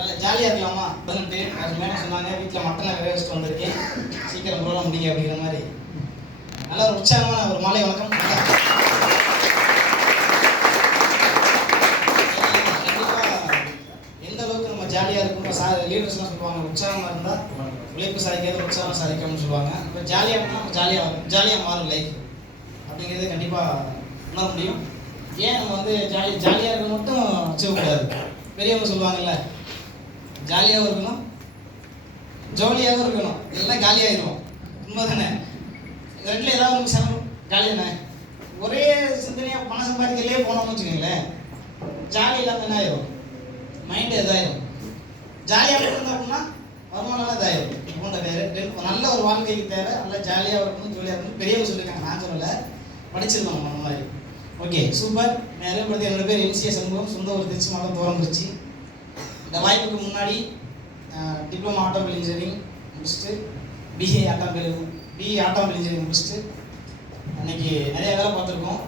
நல்லா ஜாலியாக இருக்கலாமா வந்துட்டு அது மேலே சொன்னாங்க வீட்டில் மட்டனை வேக வச்சுட்டு வந்திருக்கேன், சீக்கிரம் ப்ரோக்ராம் முடிங்க அப்படிங்கிற மாதிரி. நல்ல ஒரு உற்சாகமான ஒரு மாலை வணக்கம். எந்த அளவுக்கு நம்ம ஜாலியாக இருக்கும் லீடர்ஸ்லாம் சொல்லுவாங்க, உற்சாகமாக இருந்தால் உழைப்பு சாதிக்காத உற்சாகம் சாதிக்கணும்னு சொல்லுவாங்க. இப்போ ஜாலியாக இருந்தால் ஜாலியாக மாறும் லைஃப் அப்படிங்கிறது கண்டிப்பாக உணர முடியும். ஏன் நம்ம வந்து ஜாலியாக இருக்க மட்டும் வச்சுக்கக்கூடாது. பெரியவங்க சொல்லுவாங்கல்ல, ஜாலியாகவும் இருக்கணும் ஜோலியாகவும் இருக்கணும், இதெல்லாம் காலியாகிடும். உண்மை தானே? ரெண்டில் ஏதாவது நமக்கு செலவு காலியானே. ஒரே சிந்தனையாக பணம் சம்பாதிக்கலையே போனோம்னு வச்சுக்கோங்களேன், ஜாலி இல்லாமல் என்ன ஆயிரும், மைண்டு இதாயிரும். ஜாலியாக இருக்கணும் அப்படின்னா வருமானம் இதாயிரும். இப்போ நல்ல ஒரு வாழ்க்கைக்கு தேவை நல்லா ஜாலியாக இருக்கணும், ஜோலியாக இருக்கணும். பெரியவங்க சொல்லியிருக்காங்க, நான் சொல்லலை, படிச்சிருக்கோம் அந்த மாதிரி. Okay, super. நிறைய பற்றி என்னோட பேர் எம்சிஏ சண்முகம், சொந்த ஒரு திருச்சி மாவட்டம் தோரங்குறிச்சி. இந்த வாய்ப்புக்கு முன்னாடி டிப்ளமா ஆட்டோமொபைல் இன்ஜினியரிங் முடிச்சுட்டு பிஏ ஆட்டோமொபைல் இன்ஜினியரிங் முடிச்சுட்டு அன்றைக்கி நிறைய வேலை பார்த்துருக்கோம்.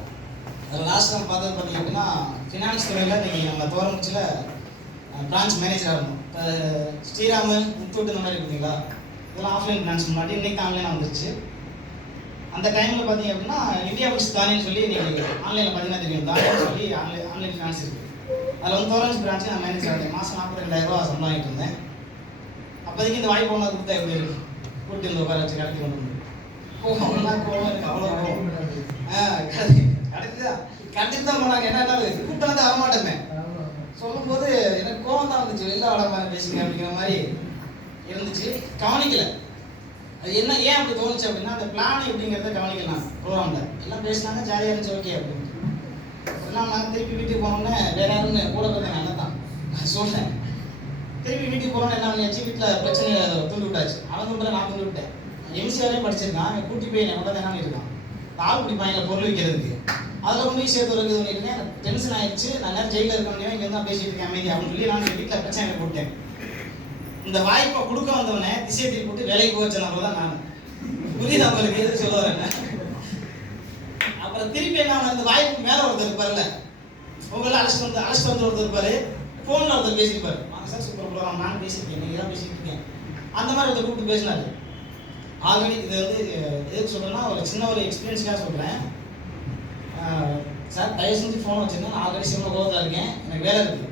அதில் லாஸ்ட் டைம் பார்த்தது பார்த்தீங்க அப்படின்னா ஃபினான்ஸ் துறையில் இன்றைக்கி நம்ம தோரங்குறிச்சியில் பிரான்ச் மேனேஜராக இருந்தோம். ஸ்ரீராமன் முத்தூட்டு இந்த மாதிரி இருக்குங்களா, இதெல்லாம் ஆஃப்லைன் பிரான்ச் முன்னாடி, இன்றைக்கி ஆன்லைனாக வந்துருச்சு. அந்த டைமில் பார்த்தீங்க அப்படின்னா இந்தியா புக்ஸ் தானேன்னு சொல்லி நீங்கள் ஆன்லைனில் பார்த்தீங்கன்னா தெரியும், தானேன்னு சொல்லி ஆன்லைன் ஃபினான்ஸ் இருக்குது. அதில் வந்து தோரன்ஸ் பிரான்ச்சு நான் மேனேஜர் ஆகிட்டேன். மாதம் 42,000 ரூபா சம்பாதிட்டு இருந்தேன். அப்போதைக்கு இந்த வாய்ப்பு ஒன்றா கொடுத்தா எப்படி இருக்கு, கூட்டி இந்த உட்கார வச்சு கடைக்கு கொண்டு வந்து கோவம்னா கோவம் இருக்குது, அவ்வளோ கோவம். கடைக்கு தான் போனாங்க. என்ன கூட்டம் வந்து வரமாட்டேன் சொல்லும்போது எனக்கு கோவம் தான் வந்துச்சு, வெளில வளமாக பேசுங்க அப்படிங்கிற மாதிரி இருந்துச்சு. கவனிக்கலை. அது என்ன ஏன் அப்படி தோணுச்சு அப்படின்னா, அந்த பிளான் எப்படிங்கிறத கவனிக்கலாம். ப்ரோக்ராமில் எல்லாம் பேசினாங்க, ஜாலியாக இருந்துச்சு, ஓகே அப்படின்னு. அப்படின்னா நான் திருப்பி வீட்டுக்கு போனோன்னே வேற யாருன்னு கூட பார்த்தேன், அண்ணன் தான் சொல்கிறேன். திருப்பி வீட்டுக்கு போனோன்னு என்ன பண்ணியாச்சு, வீட்டில் பிரச்சனையை தூண்டி விட்டாச்சு. அவன் தூண்டில் நான் தூண்டி விட்டேன். எம்சி வரையும் படிச்சிருக்கான், அவன் கூட்டி போய் என்னை கொண்டாந்து என்ன இருக்கான், ஆள் பிடிப்பாங்க பொருள் வைக்கிறதுக்கு. அதில் கொண்டு போய் சேர்த்து வருது பண்ணிட்டு எனக்கு டென்ஷன் ஆயிடுச்சு. நான் நேரம் ஜெயிலில் இருக்க முடியும், இங்கே தான் பேசிட்டு இருக்கேன் அமைதி அப்படின்னு சொல்லி நான் வீட்டில் பிரச்சனை போட்டேன். இந்த வாய்ப்பை கொடுக்க வந்தவனே திசை திருப்பி போட்டு வேலைக்கு போச்சு நம்பர் தான் நான். புரியுது அவங்களுக்கு எது சொல்ல வரேன். அப்புறம் திருப்பி நான் இந்த வாய்ப்புக்கு மேலே ஒருத்தர் இருப்பார்ல, உங்களை அழைச்சிட்டு வந்து ஒருத்தர் இருப்பார், ஃபோனில் ஒருத்தர் பேசியிருப்பார். சார் சூப்பர் ப்ரோக்ராம், நான் பேசியிருக்கேன், நீங்கள் தான் பேசிட்டு இருக்கேன், அந்த மாதிரி ஒருத்தர் கூப்பிட்டு பேசினார். ஆல்ரெடி இது வந்து எதுக்கு சொல்கிறேன்னா, ஒரு சின்ன ஒரு எக்ஸ்பீரியன்ஸ்க்காக சொல்கிறேன். சார் தயவு செஞ்சு ஃபோனை வச்சுருந்தேன், நான் ஆல்ரெடி சிம்ம கோவத்தில் இருக்கேன், எனக்கு வேலை இருக்குது.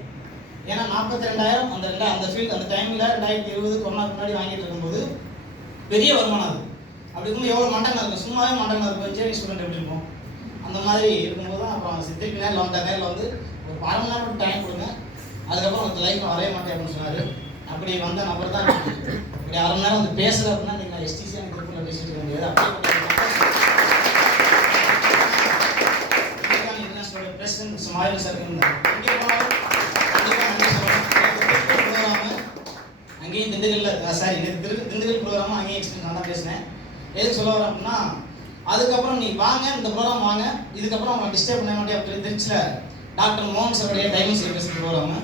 ஏன்னா 42,000 அந்த ஃபீல்டு அந்த டைமில் 2020 கொரோனாக்கு முன்னாடி வாங்கிட்டு இருக்கும்போது பெரிய வருமானம் அது. அப்படி இருக்கும்போது எவ்வளோ மண்டங்களாக இருக்கும், சும்மாவே மண்டங்களாக இருக்கும். இன்ஜினியரிங் ஸ்டூடெண்ட் எப்படி இருக்கும், அந்த மாதிரி இருக்கும்போது தான் அப்புறம் திருப்பி நேரில் வந்த நேரில் வந்து ஒரு 1/2 மணி நேரம் டைம் கொடுங்க, அதுக்கப்புறம் அந்த லைஃப்பில் வரைய மாட்டேன் அப்படின்னு சொன்னார். அப்படி வந்த நபர் தான் இப்படி 1/2 மணி நேரம் வந்து பேசுகிறேன் அப்படின்னா நீங்கள் நான் எஸ்டிசியாக எனக்கு திருப்பூரில் பேசிட்டு இருக்க முடியாது. அப்படியே பிரசிடென்ட் சுமாரி சார் இருந்தார். இங்கே போனாலும் அங்கேயும் திண்டுக்கல்ல சாரி திண்டுக்கல் ப்ரோக்ராமும் அங்கேயும் எக்ஸ்பீரியன்ஸ் நான் தான் பேசினேன். எதுக்கு சொல்ல வரேன் அப்படின்னா, அதுக்கப்புறம் நீ வாங்க இந்த ப்ரோக்ராம் வாங்க, இதுக்கப்புறம் அவங்க டிஸ்டர்ப் பண்ண மாட்டேன் அப்படின்னு திருச்சியில் டாக்டர் மோகன் சாருடைய டைமண்ட் செலிப்ரேஷன் ப்ரோக்ராமு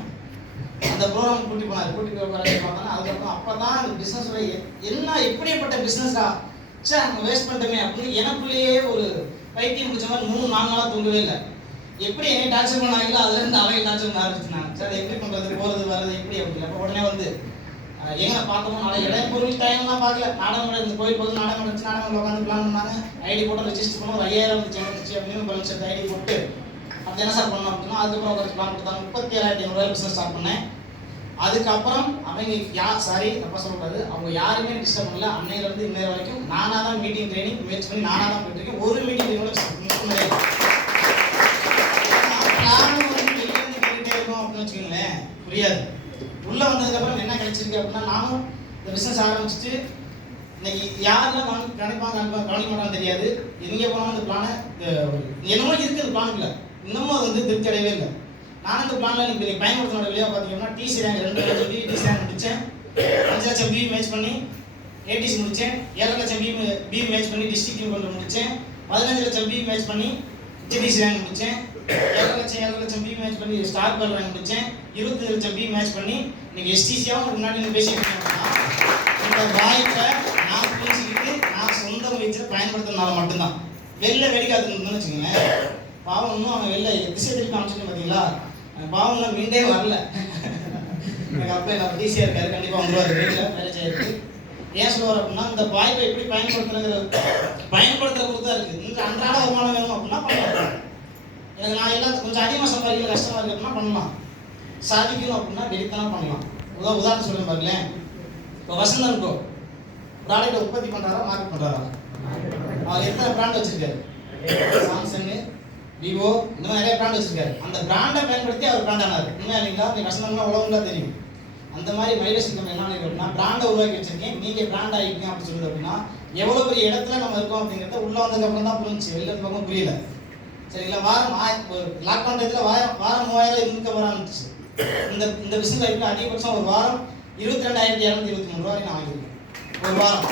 அந்த ப்ரோக்ராம் கூட்டி போனார். கூட்டி போய் பார்த்தாங்க. அதுக்கப்புறம் அப்போ தான் இந்த பிஸ்னஸோட என்ன எப்படிப்பட்ட பிஸ்னஸா சே நம்ம வேஸ்ட் பண்ணிட்டோமே அப்படின்னு எனக்குள்ளேயே ஒரு பைத்தியம் பிடிச்ச மாதிரி 3-4 நாளாக தூங்கவே இல்லை. எப்படி என்னை டார்ச்சர் பண்ணாங்களோ அதுலேருந்து அவங்க டார்ச்சர் பண்ண ஆரம்பிச்சுனாங்க. சார் அதை எப்படி பண்ணுறது, போகிறது வர்றது எப்படி அப்படின்னு. அப்போ உடனே வந்து எங்கே பார்த்தோமோ நாளைக்கு இடம் பொருள் டைம்லாம் பார்க்கல, நாடகம் இந்த கோயில் போது நாடகம் நடந்துச்சு, நாடகம் உட்காந்து பிளான் பண்ணாங்க. ஐடி போட்டு ரெஜிஸ்டர் பண்ணோம், ஒரு 5000 வந்துச்சு அப்படின்னு பேலன்ஸ் எடுத்து ஐடி போட்டு அப்போ என்ன சார் பண்ணோம் அப்படின்னா, அதுக்கப்புறம் உட்காந்து பிளான் கொடுத்தாங்க. 37,500 பிஸ்னஸ் ஸ்டார்ட் பண்ணேன். அதுக்கப்புறம் அவங்க சாரி தப்பா சொல்லக்கூடாது, அவங்க யாருமே டிஸ்டர்ப் பண்ணல. அன்னையிலேருந்து இன்னைய வரைக்கும் நானாக தான் மீட்டிங் ட்ரைனிங் முயற்சி பண்ணி நானாக தான் போயிட்டு இருக்கேன். ஒரு மீட்டிங் அப்படின்னு வச்சுக்கோங்களேன், புரியாது. உள்ளே வந்ததுக்கப்புறம் என்ன கிடைச்சிருக்கு அப்படின்னா, நானும் இந்த பிஸ்னஸ் ஆரம்பிச்சுட்டு இன்னைக்கு யாரெல்லாம் கவனிக்க மாட்டான்னு தெரியாது. எங்கே போனாலும் இந்த பிளானை என்னமோ இருக்குது பிளானுக்குள்ள, இன்னமும் அது வந்து திருப்தி அடையவே இல்லை. நானும் இந்த பிளானில் நீங்கள் பயன்படுத்தினோட வெளியாக பார்த்தீங்கன்னா டிசி ரேங்க் 2 லட்சம் டிசி ரேங்க் முடித்தேன், 5 லட்சம் பிஇ மேட்ச் பண்ணி ஏடிசி முடித்தேன், 7 லட்சம் பிஇ மேட்ச் பண்ணி டிஸ்ட்ரிக்ட் கொண்டு முடித்தேன், 15 லட்சம் பிஇ மேட்ச் பண்ணி ஜிடிசி ரேங்க் முடித்தேன், 7 லட்சம் பிஇ மேட்ச் பண்ணி ஸ்டார் பல் ரேங்க் முடித்தேன், 25 லட்சம் பிஇ மேட்ச் பண்ணி இன்னைக்கு எஸ்டிசியாகவும் முன்னாடி பேசிட்டு இருக்கேன். இந்த வாய்ப்பை நான் பேசிக்கிட்டு நான் சொந்த முயற்சியில் பயன்படுத்துறதுனால மட்டும்தான். வெளில வெடிக்காதுன்னு வச்சுக்கோங்களேன், பாவம் இன்னும் அவன் வெளில திசை திருப்பி அமைச்சுட்டு பார்த்தீங்களா, பாவம்லாம் மீண்டே வரல. எனக்கு அப்போ நம்ம டிசியாக இருக்காரு, கண்டிப்பாக வந்துருவார், வீட்டில் மேரேஜ் ஆயிருக்கு. ஏன் சொல்லுவார் அப்படின்னா, இந்த வாய்ப்பை எப்படி பயன்படுத்துற பொறுத்து தான் இருக்குது. இந்த அன்றாட வருமானம் வேணும் அப்படின்னா பண்ணலாம். எனக்கு நான் எல்லாம் கொஞ்சம் அதிகமாக சம்பாதிக்கல, கஷ்டமாக இருக்குது அப்படின்னா பண்ணலாம். சாதிக்கணும் அப்படின்னா வெளித்தனம் பண்ணலாம். உதாரணம் சொல்லுங்க பாருங்களேன். இப்போ வசந்தன் கோ ப்ராடக்ட் உற்பத்தி பண்ணுறாரா, மார்க்கெட் பண்ணுறாரா? அவர் எத்தனை பிராண்ட் வச்சிருக்காரு? சாம்சங், விவோ, இந்த மாதிரி நிறைய பிராண்ட் வச்சிருக்காரு. அந்த பிராண்டை பயன்படுத்தி அவர் பிராண்ட் ஆனார். உண்மையா இல்லைங்களா? நீ வசந்தம்லாம் உலகம்லாம் தெரியும். அந்த மாதிரி மைலேஜ் நம்ம என்ன அப்படின்னா, பிராண்டை உருவாக்கி வச்சிருக்கேன், நீங்கள் பிராண்ட் ஆகிக்கங்க அப்படின்னு சொல்லுது. அப்படின்னா எவ்வளோ பெரிய இடத்துல நம்ம இருக்கோம் அப்படிங்கிறத உள்ள வந்ததுக்கு அப்புறம் தான் புரிஞ்சு, வெளில பக்கம் புரியல. சரிங்களா? லாக்டவுன் டயத்தில் வாரம் 3000 இன்கம் வர ஆரம்பிச்சு. இந்த பிசினஸ் லைஃப்ல அதிகபட்சம் ஒரு வாரம் 22,223 ரூபாய் நான் வாங்கியிருக்கேன். ஒரு வாரம்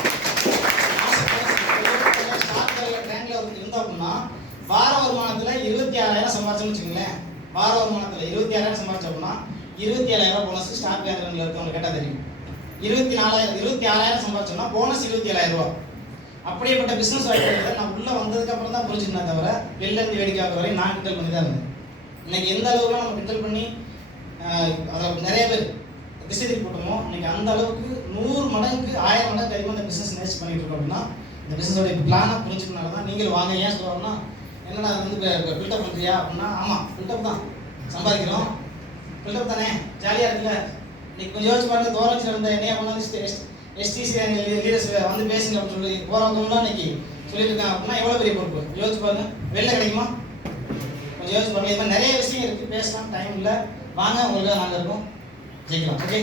இருந்தா அப்படின்னா வார வருமானத்தில் 26,000 சம்பாதிச்சோம்னு வச்சுக்கோங்களேன். வார வருமானத்தில் 26,000 சம்பாதிச்சோம் அப்படின்னா 27,000 போனஸ். ஸ்டாக் கேண்டர்ல இருக்கவங்க கேட்டால் தெரியும். 26,000 சம்பாதிச்சோம்னா போனஸ் 27,000 ரூபா. அப்படியேப்பட்ட பிசினஸ் வாய்ப்புகளை நான் உள்ள வந்ததுக்கு அப்புறம் தான் புரிஞ்சுக்கிட்டேன். தவிர வெளில இருந்து வேடிக்கை வரை நான் கிண்டல் பண்ணி தான் இருந்தேன். இன்னைக்கு எந்த அளவுக்கு நம்ம கிண்டல் பண்ணி அதில் நிறைய பேர் திசை திருப்பி போட்டோமோ, இன்னைக்கு அந்த அளவுக்கு 100 மடங்கு 1000 மடங்கு அதிகமாக இந்த பிசினஸ் நேசி பண்ணிட்டு இருக்கோம். அப்படின்னா இந்த பிசினஸோட பிளானை புரிஞ்சுக்கனால தான் நீங்கள் வாங்க. ஏன் சொல்லுவாங்கன்னா, என்னடா அது வந்து பில்டப் பண்ணுறியா அப்படின்னா, ஆமாம் பில்டப் தான், சம்பாதிக்கிறோம், பில்டப் தானே, ஜாலியாக இருக்குல்ல. இன்னைக்கு கொஞ்சம் யோசிச்சு பாருங்க. தோரஞ்சில் இருந்த என்னையா பண்ணாலும் எஸ்டிசி லீடர்ஸ் வந்து பேசுங்க அப்படின்னு சொல்லி போகிறவங்கலாம் இன்னைக்கு சொல்லிட்டு இருக்காங்க அப்படின்னா எவ்வளோ பெரிய பொறுப்பு. யோசிச்சு பாருங்க. வெளில கிடைக்குமா? கொஞ்சம் யோசிச்சு பாருங்க. இது மாதிரி நிறைய விஷயம் இருக்குது, பேசலாம், டைம் இல்லை. வாங்க, உங்களுக்கு நாங்கள் இருக்கோம், ஜெயிக்கலாம். ஓகே.